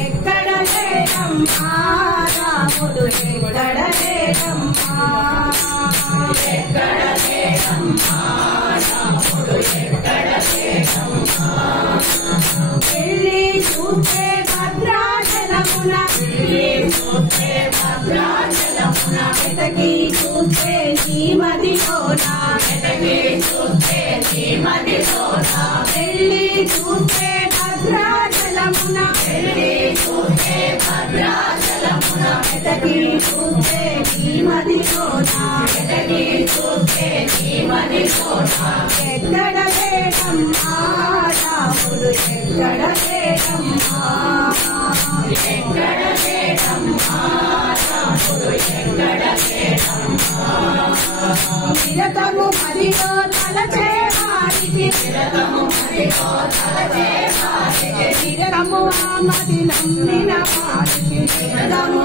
ఎక్కడ లేడమ్మా రాముడు ఎక్కడ లేడమ్మా ఎక్కడ లేడమ్మా రాముడు ఎక్కడ లేడమ్మా వెళ్ళి చూస్తే భద్రాచలమున వెళ్ళి చూస్తే భద్రాచలమున వెతకి చూస్తే నీ మదిలోన వెతకి చూస్తే నీ మదిలోన వెళ్ళి చూస్తే భద్రాచలమున వెళ్ళి చూస్తే భద్రాచలమున వెతకి చూస్తే నీ మదిలోన వెతకి చూస్తే నీ మదిలోన ఎక్కడ లేడమ్మా రాముడు ఎక్కడ లేడమ్మా ఎక్కడ లేడమ్మా రాముడు ఎక్కడ లేడమ్మా నిరతము మదిలో తలచే వారికి నిరతము మదిలో తలచే వారికి నిరతము మది నమ్మిన వారికి నిరతము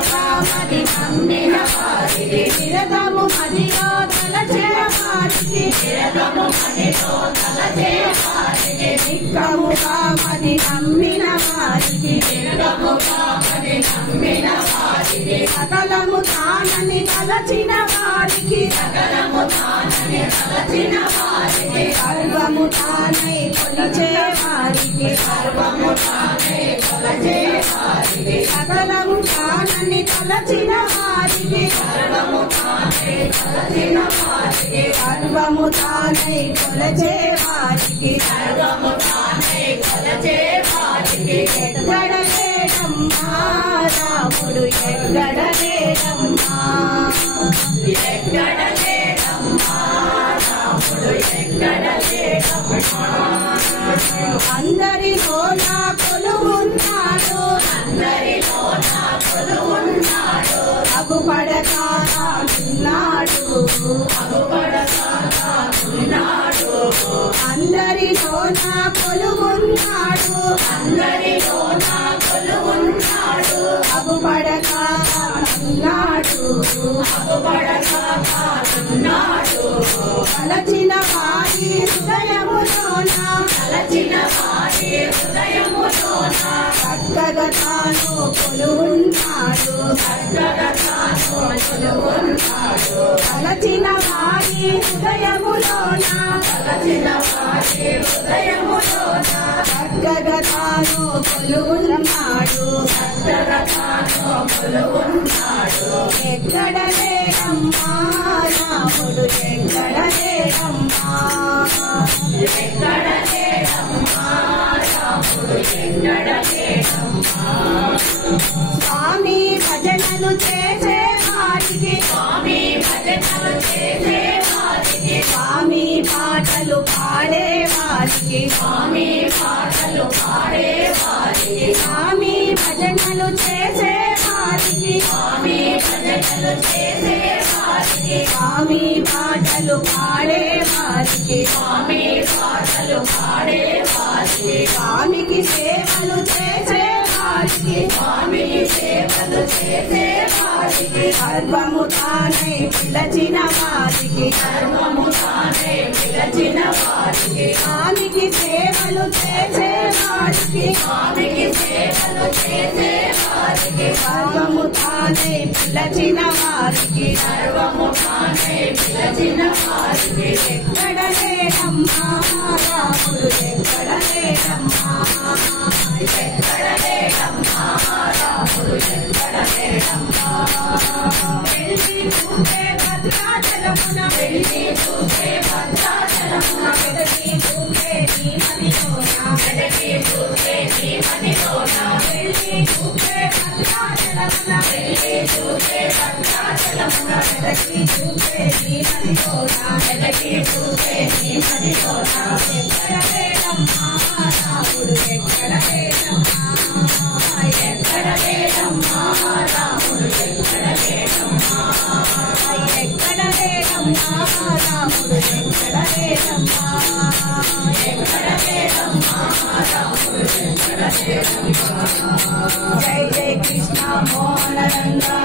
మది నమ్మిన వారికి నిరతము మదిలో తలచే వారికి నిరతము మదిలో తలచే వారికి నిక్కముగా మది నమ్మిన వారికి నిరతముగా మది నమ్మిన వారికి సకలము తానని తలచిన వారికి సకలము తానని తలచిన వారికి సర్వము తానై కొలచే వారికి సర్వము తానై కొలచే వారికి సకలము తానని తలచిన వారికి సర్వము తానై కొలచిన వారికి సర్వము తానై కొలచే వారికి సర్వము తానై కొలచే వారికి ఎక్కడ లేడమ్మా రాముడు ఎక్కడ లేడమ్మా ఎక్కడ లేడమ్మా రాముడు ఎక్కడ లేడమ్మా అందరిలో నా కొలువున్నాడు అందరిలో నా కొలువున్నాడు అగుపడతాడు అగుపడతాడు అందరిలో నా కొలువున్నాడు అందరిలో నా కొలువున్నాడు అగుపడతాడు అగుపడతాడు తలచిన వారి హృదయములోన తలచిన వారి హృదయములోన చక్కగా తాను కొలువున్నాడు చక్కగా తాను కొలువున్నాడు తలచిన వారి హృదయములోన తలచిన వారి హృదయములోన చక్కగా తాను కొలువున్నాడు చక్కగా తాను కొలువున్నాడు ఎక్కడ లేడమ్మా రాముడు ఎక్కడ లేడమ్మా ఎక్కడ లేడమ్మా రాముడు ఎక్కడ లేడమ్మా స్వామి భజనలు చేసే వారికి స్వామి భజనలు చేసే వారికి స్వామి పాటలు పాడే వారికి స్వామి పాటలు పాడే వారికి స్వామి భజనలు చేసే వారికి స్వామి భజనలు చేసే వారికి స్వామి పాటలు పాడే వారికి స్వామి పాటలు పాడే వారికి స్వామికి సేవలు చేసే వారికి స్వామికి సేవలు చేసే వారికి సర్వము తానై పిలచిన వారికి సర్వము తానై పిలచిన వారికి స్వామికి సేవలు చేసే వారికి స్వామికి సేవలు చేసే వారికి సర్వము తానై పిలచిన వారికి సర్వము తానై పిలచిన వారికి ఎక్కడ లేడమ్మా రాముడు ఎక్కడ లేడమ్మా ఎక్కడ లేడమ్మా రాముడు ఎక్కడ లేడమ్మా వెళ్ళి చూసే భద్రాచలమున వెళ్ళి చూసే భద్రాచలమున వెదకి చూసే నీ మదిలోన వెదకి చూసే నీ మదిలోన వెళ్ళి చూసే భద్రాచలమున వెళ్ళి చూసే భద్రాచలమున వెదకి చూసే నీ మదిలోన వెదకి చూసే నీ మదిలోన ఎక్కడ లేడమ్మా రాముడు ఎక్కడ లేడమ్మా ఎక్కడ లేడమ్మా రాముడు ఎక్కడ లేడమ్మా ఎక్కడ లేడమ్మా రాముడు ఎక్కడ లేడమ్మా ఎక్కడ లేడమ్మా రాముడు ఎక్కడ లేడమ్మా జై జై కృష్ణ మోహన రంగా